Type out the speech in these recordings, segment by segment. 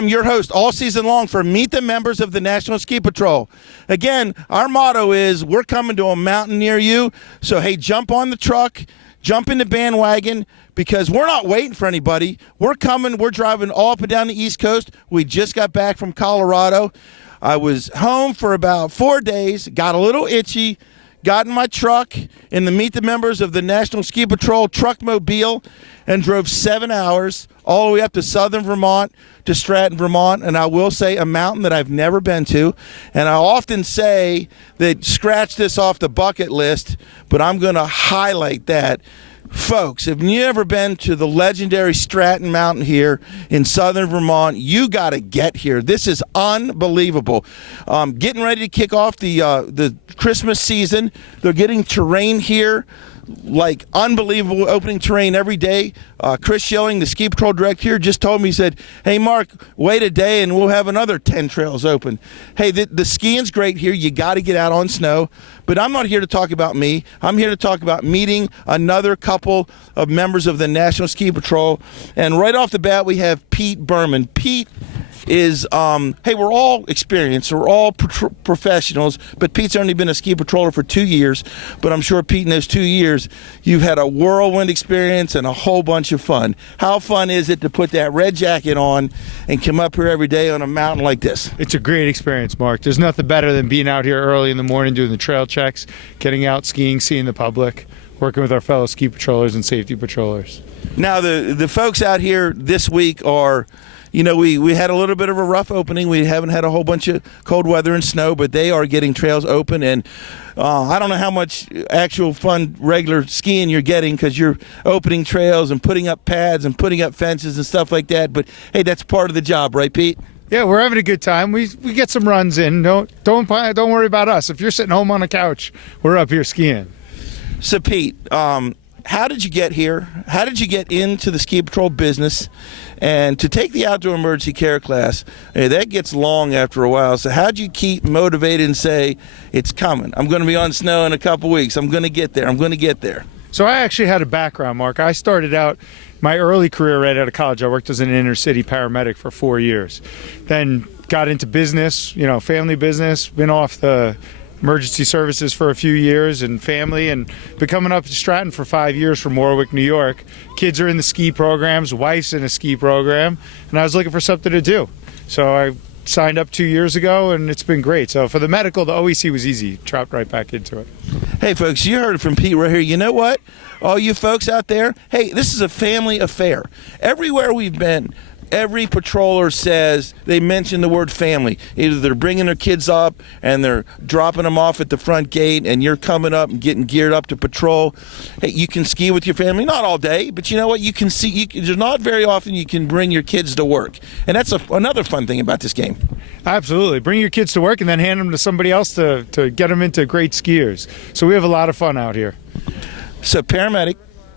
I'm your host all season long for Meet the Members of the National Ski Patrol. Again, our motto is we're coming to a mountain near you. So, hey, jump on the truck, jump in the bandwagon, because we're not waiting for anybody. We're coming. We're driving all up and down the East Coast. We just got back from Colorado. I was home for about 4 days, got a little itchy, got in my truck in the Meet the Members of the National Ski Patrol truckmobile and drove 7 hours all the way up to southern Vermont, to Stratton, Vermont. And I will say a mountain that I've never been to. And I often say that scratch this off the bucket list, but I'm going to highlight that. Folks, have you ever been to the legendary Stratton Mountain here in southern Vermont? You got to get here. This is unbelievable. Getting ready to kick off the Christmas season. They're getting terrain here, like unbelievable opening terrain every day. Chris Schilling, the ski patrol director here, just told me, he said, hey, Mark, wait a day and we'll have another 10 trails open. Hey, the skiing's great here. You got to get out on snow. But I'm not here to talk about me. I'm here to talk about meeting another couple of members of the National Ski Patrol. And right off the bat, we have Pete Berman. Pete is, hey, we're all experienced, we're all professionals, but Pete's only been a ski patroller for 2 years, but I'm sure, Pete, in those 2 years, you've had a whirlwind experience and a whole bunch of fun. How fun is it to put that red jacket on and come up here every day on a mountain like this? It's a great experience, Mark. There's nothing better than being out here early in the morning doing the trail checks, getting out skiing, seeing the public, working with our fellow ski patrollers and safety patrollers. Now, the folks out here this week are, you know, we had a little bit of a rough opening. We haven't had a whole bunch of cold weather and snow, but they are getting trails open. And I don't know how much actual fun regular skiing you're getting, because you're opening trails and putting up pads and putting up fences and stuff like that. But, hey, that's part of the job, right, Pete? Yeah, we're having a good time. We get some runs in. Don't worry about us. If you're sitting home on a couch, we're up here skiing. So, Pete, how did you get here? How did you get into the ski patrol business? And to take the outdoor emergency care class, that gets long after a while. So how'd you keep motivated and say, it's coming? I'm going to be on snow in a couple weeks. I'm going to get there. I'm going to get there. So I actually had a background, Mark. I started out my early career right out of college. I worked as an inner city paramedic for 4 years. Then got into business, family business, been off the emergency services for a few years and family, and been coming up to Stratton for 5 years from Warwick, New York. Kids are in the ski programs, wife's in a ski program, and I was looking for something to do. So I signed up 2 years ago, and it's been great. So for the medical, the OEC was easy. Dropped right back into it. Hey, folks, you heard it from Pete right here. You know what? All you folks out there, hey, this is a family affair. Everywhere we've been, every patroller says, they mention the word family. Either they're bringing their kids up and they're dropping them off at the front gate, and you're coming up and getting geared up to patrol. Hey, you can ski with your family, not all day, but you know what? You can see, there's not very often you can bring your kids to work. And that's another fun thing about this game. Absolutely. Bring your kids to work and then hand them to somebody else to get them into great skiers. So we have a lot of fun out here. So paramedic,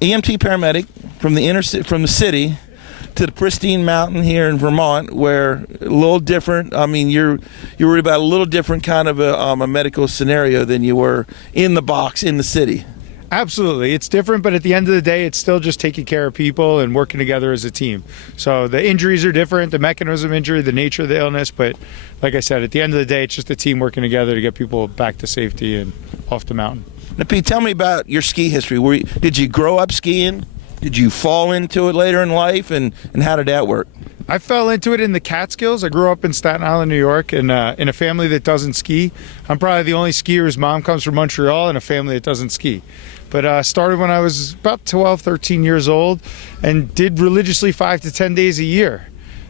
EMT paramedic from the city to the pristine mountain here in Vermont, where a little different. I mean, you're worried about a little different kind of a medical scenario than you were in the box in the city. Absolutely. It's different, but at the end of the day, it's still just taking care of people and working together as a team. So the injuries are different, the mechanism injury, the nature of the illness, but like I said, at the end of the day, it's just a team working together to get people back to safety and off the mountain. Now, Pete, tell me about your ski history. Did you grow up skiing? Did you fall into it later in life, and how did that work? I fell into it in the Catskills. I grew up in Staten Island, New York, in a family that doesn't ski. I'm probably the only skier whose mom comes from Montreal in a family that doesn't ski. But started when I was about 12, 13 years old, and did religiously 5 to 10 days a year.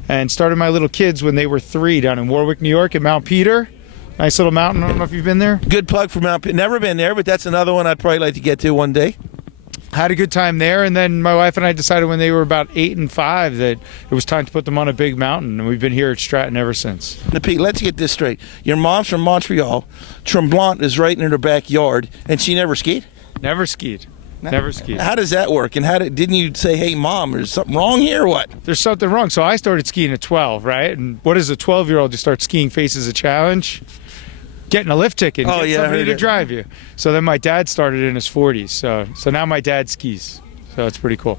And started my little kids when they were 3 down in Warwick, New York at Mount Peter. Nice little mountain. I don't know if you've been there. Good plug for Mount Peter. Never been there, but that's another one I'd probably like to get to one day. Had a good time there, and then my wife and I decided when they were about 8 and 5 that it was time to put them on a big mountain, and we've been here at Stratton ever since. Now, Pete, let's get this straight. Your mom's from Montreal. Tremblant is right in her backyard, and she never skied? Never skied. Never skied. How does that work? And didn't you say, hey, Mom, there's something wrong here or what? There's something wrong. So I started skiing at 12, right? And what is a 12-year-old to start skiing faces a challenge? Getting a lift ticket and get somebody to drive you. So then my dad started in his 40s. So now my dad skis. So it's pretty cool.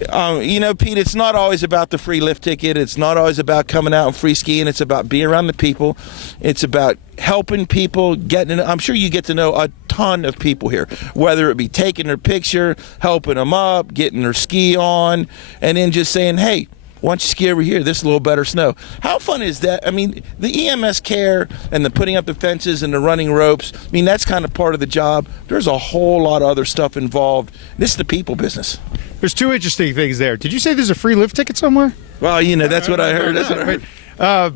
Pete, it's not always about the free lift ticket. It's not always about coming out and free skiing. It's about being around the people. It's about helping people, I'm sure you get to know a ton of people here, whether it be taking their picture, helping them up, getting their ski on, and then just saying, hey, why don't you ski over here? This is a little better snow. How fun is that? I mean, the EMS care and the putting up the fences and the running ropes, I mean, that's kind of part of the job. There's a whole lot of other stuff involved. This is the people business. There's two interesting things there. Did you say there's a free lift ticket somewhere? Well, that's what I heard. That's what I heard.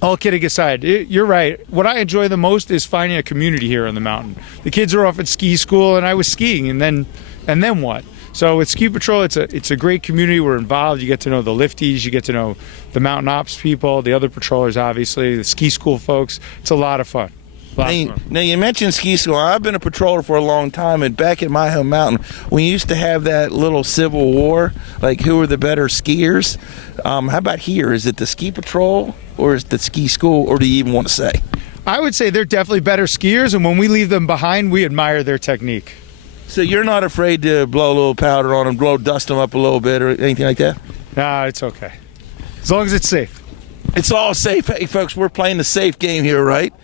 All kidding aside, you're right. What I enjoy the most is finding a community here on the mountain. The kids are off at ski school, and I was skiing, and then what? So with Ski Patrol, it's a great community. We're involved. You get to know the lifties. You get to know the mountain ops people, the other patrollers, obviously, the ski school folks. It's a lot of fun. Now, you mentioned ski school. I've been a patroller for a long time, and back at my home mountain, we used to have that little civil war, like who are the better skiers. How about here? Is it the ski patrol or is it the ski school, or do you even want to say? I would say they're definitely better skiers, and when we leave them behind, we admire their technique. So you're not afraid to blow a little powder on them, dust them up a little bit or anything like that? Nah, it's okay. As long as it's safe. It's all safe. Hey, folks, we're playing the safe game here, right?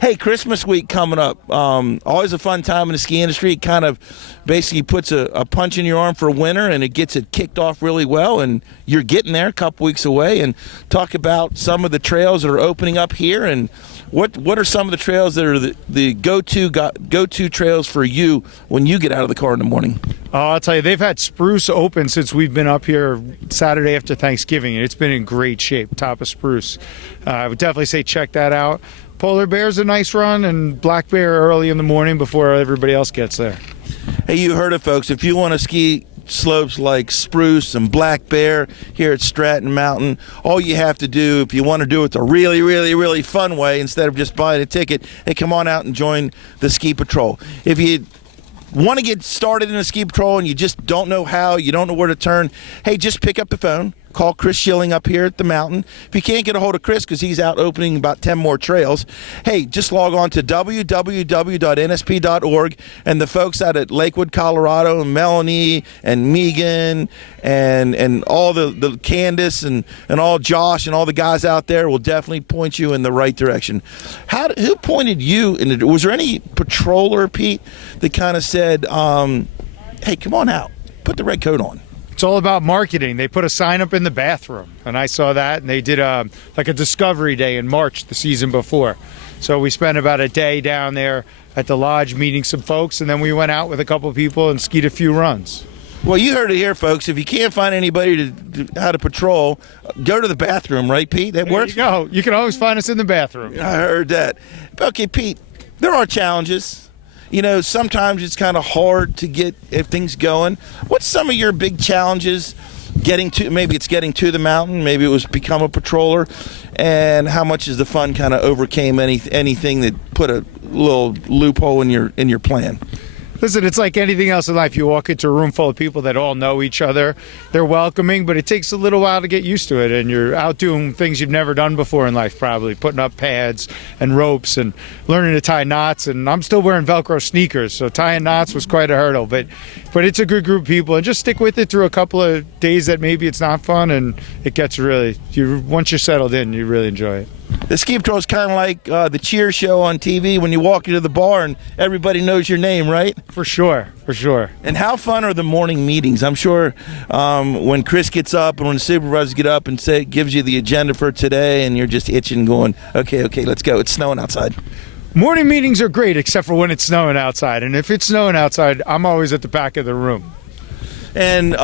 Hey, Christmas week coming up. Always a fun time in the ski industry. It kind of basically puts a punch in your arm for winter, and it gets it kicked off really well, and you're getting there a couple weeks away. And talk about some of the trails that are opening up here, and what are some of the trails that are the go-to trails for you when you get out of the car in the morning? Oh, I'll tell you, they've had Spruce open since we've been up here Saturday after Thanksgiving, and it's been in great shape, top of Spruce. I would definitely say check that out. Polar Bear's a nice run, and Black Bear early in the morning before everybody else gets there. Hey, you heard it, folks. If you want to ski slopes like Spruce and Black Bear here at Stratton Mountain, all you have to do, if you want to do it the really, really, really fun way, instead of just buying a ticket, hey, come on out and join the Ski Patrol. If you want to get started in a ski patrol and you just don't know how, you don't know where to turn, hey, just pick up the phone. Call Chris Schilling up here at the mountain. If you can't get a hold of Chris because he's out opening about 10 more trails, hey, just log on to www.nsp.org, and the folks out at Lakewood, Colorado, and Melanie and Megan and all the Candace and all Josh and all the guys out there will definitely point you in the right direction. Who pointed you in was there any patroller, Pete, that kind of said, hey, come on out, put the red coat on? It's all about marketing. They put a sign up in the bathroom, and I saw that, and they did like a discovery day in March the season before. So we spent about a day down there at the lodge meeting some folks, and then we went out with a couple of people and skied a few runs. Well, you heard it here, folks. If you can't find anybody how to patrol, go to the bathroom, right, Pete? That works? There you go. You can always find us in the bathroom. I heard that. Okay, Pete, there are challenges. Sometimes it's kind of hard to get things going. What's some of your big challenges maybe it's getting to the mountain, maybe it was become a patroller, and how much is the fun kind of overcame anything that put a little loophole in your plan? Listen, it's like anything else in life. You walk into a room full of people that all know each other. They're welcoming, but it takes a little while to get used to it. And you're out doing things you've never done before in life, probably putting up pads and ropes and learning to tie knots. And I'm still wearing Velcro sneakers, so tying knots was quite a hurdle. But it's a good group of people, and just stick with it through a couple of days that maybe it's not fun, and it gets once you're settled in, you really enjoy it. The ski patrol is kind of like the cheer show on TV when you walk into the bar and everybody knows your name, right? For sure. And how fun are the morning meetings? I'm sure when Chris gets up and when the supervisors get up and gives you the agenda for today, and you're just itching going, okay, let's go. It's snowing outside. Morning meetings are great, except for when it's snowing outside. And if it's snowing outside, I'm always at the back of the room. And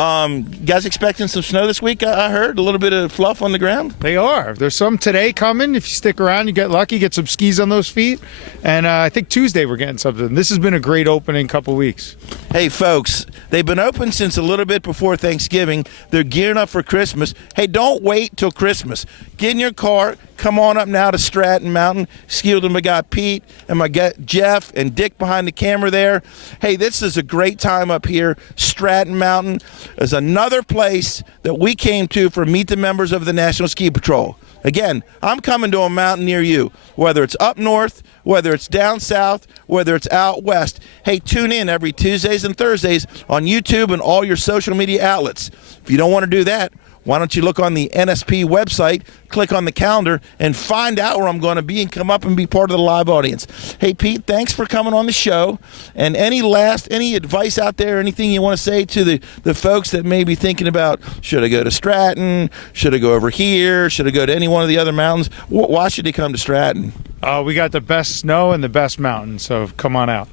guys expecting some snow this week, I heard. A little bit of fluff on the ground. They are. There's some today coming. If you stick around, you get lucky, get some skis on those feet. And I think Tuesday we're getting something. This has been a great opening couple weeks. Hey, folks, they've been open since a little bit before Thanksgiving. They're gearing up for Christmas. Hey, don't wait till Christmas. Get in your car. Come on up now to Stratton Mountain. Ski with my guy Pete and my guy Jeff and Dick behind the camera there. Hey, this is a great time up here. Stratton Mountain is another place that we came to for Meet the Members of the National Ski Patrol. Again, I'm coming to a mountain near you, whether it's up north, whether it's down south, whether it's out west. Hey, tune in every Tuesdays and Thursdays on YouTube and all your social media outlets. If you don't want to do that, why don't you look on the NSP website, click on the calendar, and find out where I'm going to be and come up and be part of the live audience. Hey, Pete, thanks for coming on the show. And any advice out there, anything you want to say to the folks that may be thinking about, should I go to Stratton? Should I go over here? Should I go to any one of the other mountains? Why should they come to Stratton? We got the best snow and the best mountain, so come on out.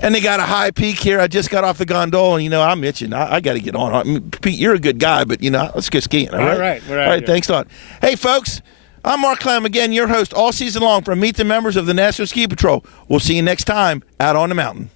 And they got a high peak here. I just got off the gondola, and, I'm itching. I got to get on. I mean, Pete, you're a good guy, but, let's go skiing. All right? All right, thanks a lot. Hey, folks, I'm Mark Clem, again, your host all season long from Meet the Members of the National Ski Patrol. We'll see you next time out on the mountain.